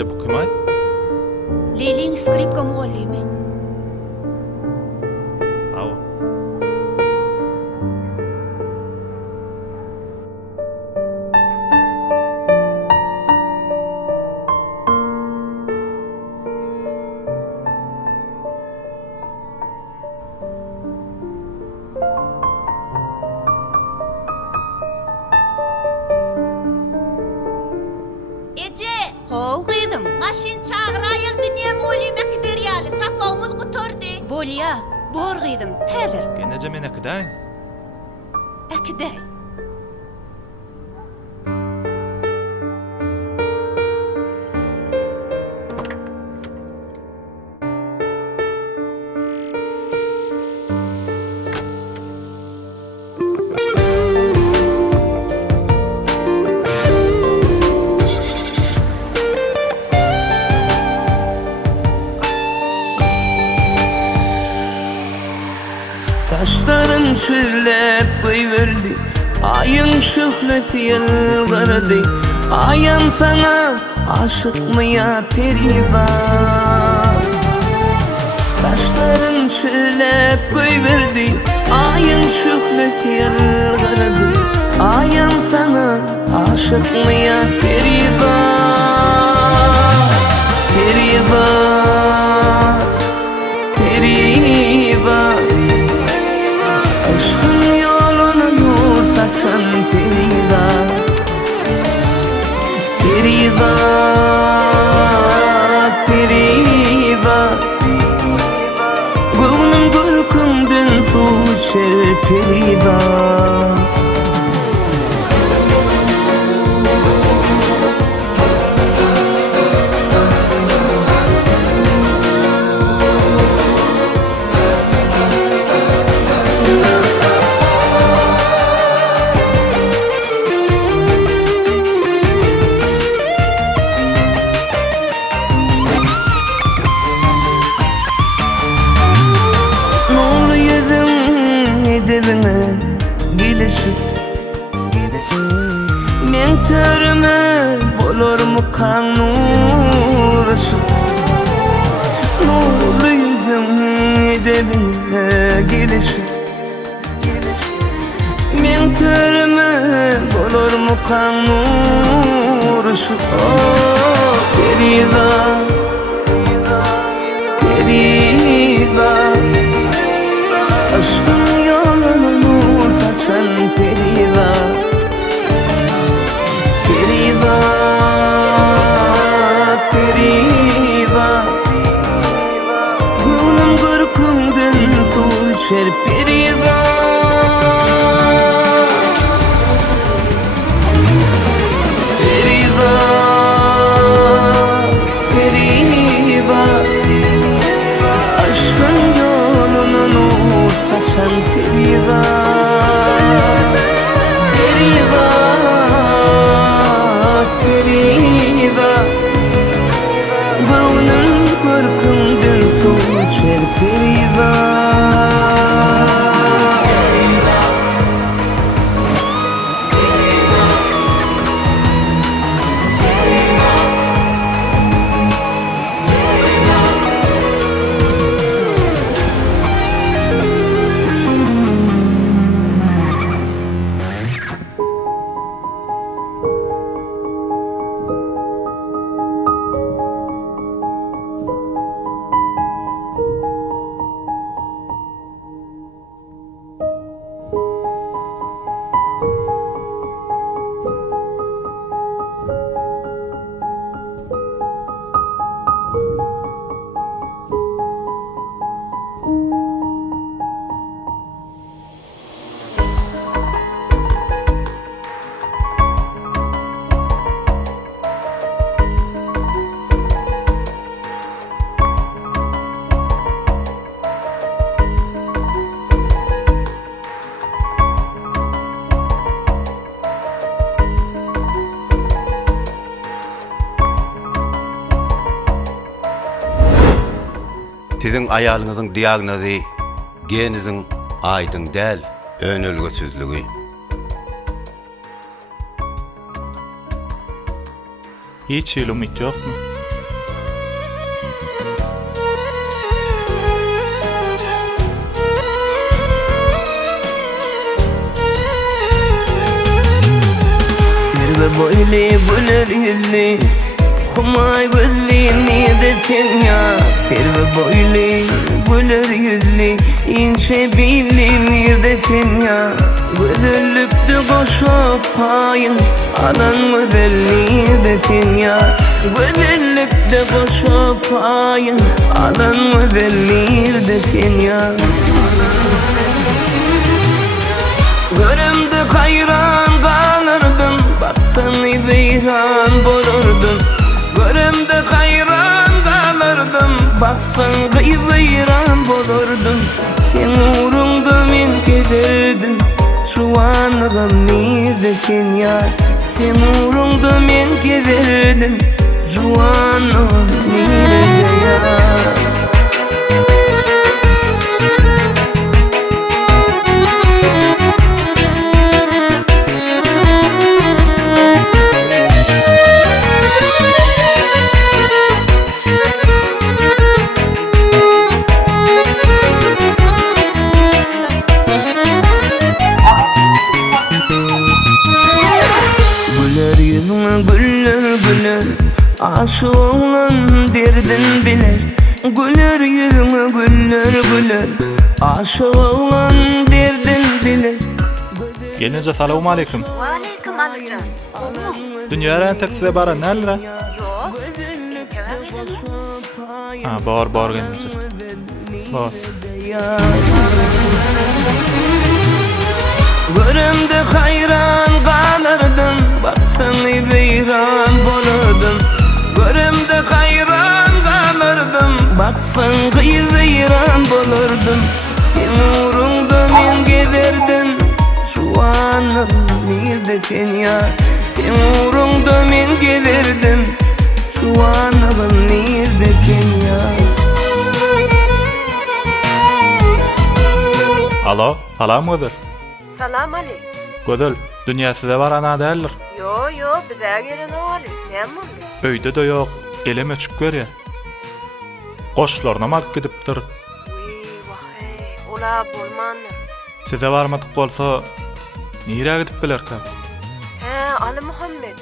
Aja bu kymay? Leyliň skripka muallimi. Awa. Ece, how gyzym. Maşin çağırayal dünya muallimi kiderýaly. Tapawmyz guturdy. Bolýa, bor gyzym. Häzir. Geneje mene kidaýyn. Akday. Saçların çürlep koyverdi, ayın şöhlesi yılgırdı. Ayan sana aşık mı ya perivan? Saçların çürlep koyverdi, ayın şöhlesi yılgırdı. Ayan sana aşık mı ya perivan? Perivan, perivan. Aşkın yoluna nur saçan perivan. Perivan, perivan. Gönlüm gürkünden su içer perivan. Nurlu yüzün edebine gelişip men törüme bolor mu kan nur ışık? Nurlu yüzün edebine gelişip men törüme bolor mu kan nur ışık? Oh, perivan, perivan. Aşkın yoluna nur saçan perivan. Perivan, perivan. Gönlüm gürkünden su içer perivan. Perivan, perivan. Aşkın yoluna nur saçan perivan. Perivan, perivan. Gönlüm gürkünden su içer perivan. Sizin ayalınızın diagnozu geninizin aydın däl, önölgüsüzlügi. Hiç ýyl umyt ýokmy? boylu güler yüzlü Humay gözlü neredesin ya Serve boylu güler yüzlü İnce billi neredesin ya Güzellikte koşup payın Alan güzel neredesin ya Güzellikte koşup payın Alan güzel neredesin ya Görümde hayran kalırdım Baksan veyran bulurdum Görümde hayran kalırdım Baksan veyran bulurdum Sen uğrunda men kederdim Şu anığım neredesin ya Sen uğrunda men kederdim Şu anığım nerede ya Güler yüzüne güller güler Aşık olan derdin biler Güler yüzüne güller güler Aşık olan derdin biler Gelince salamu aleyküm. Aleyküm anacan. Dünya eren takside bara nälre? Yok. Ha, bar gelince. Bar. Görümde hayran kalırdım Baksan veyran bulurdum Görümde hayran kalırdım Baksan veyran bulurdum Sen uğrunda men gezerdim Şu anım neredesin ya Sen uğrunda men gezerdim Şu anım neredesin ya Alo, salam gödür. Salam Ali. Gödül, dünya size var ana däldir. Yo, bize gelen o Ali. Sen mi? Öýde de ýok, eleme çyk görýär. Goşlaryna alyp gidipdir. Vahay, ola bolmanlar. Size barmadyk bolsa, nirä gidip bilerkä? He, Ali Muhammed.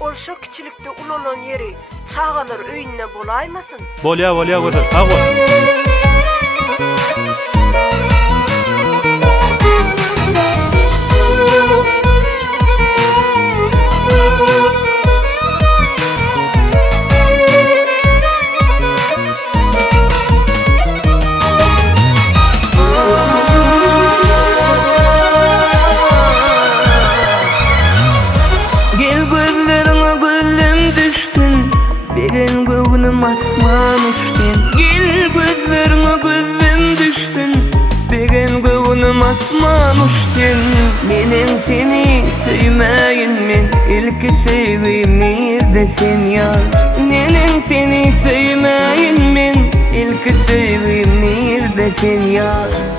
Ol şu kiçilikde ulolan yeri çağalar öýünde bolaymasın? Bolýa gödül, sag bol. Gel gözlerine gözüm düştün Begen göğünüm asman uçtun Gel gözlerine gözüm düştün Begen göğünüm asman uçtun Benim seni sevmeyin men İlk sevgim neredesin ya Benim seni sevmeyin men İlk sevgim neredesin ya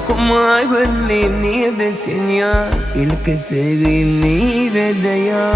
Humay gözlüm neredesin ya İlk sevgim nerede ya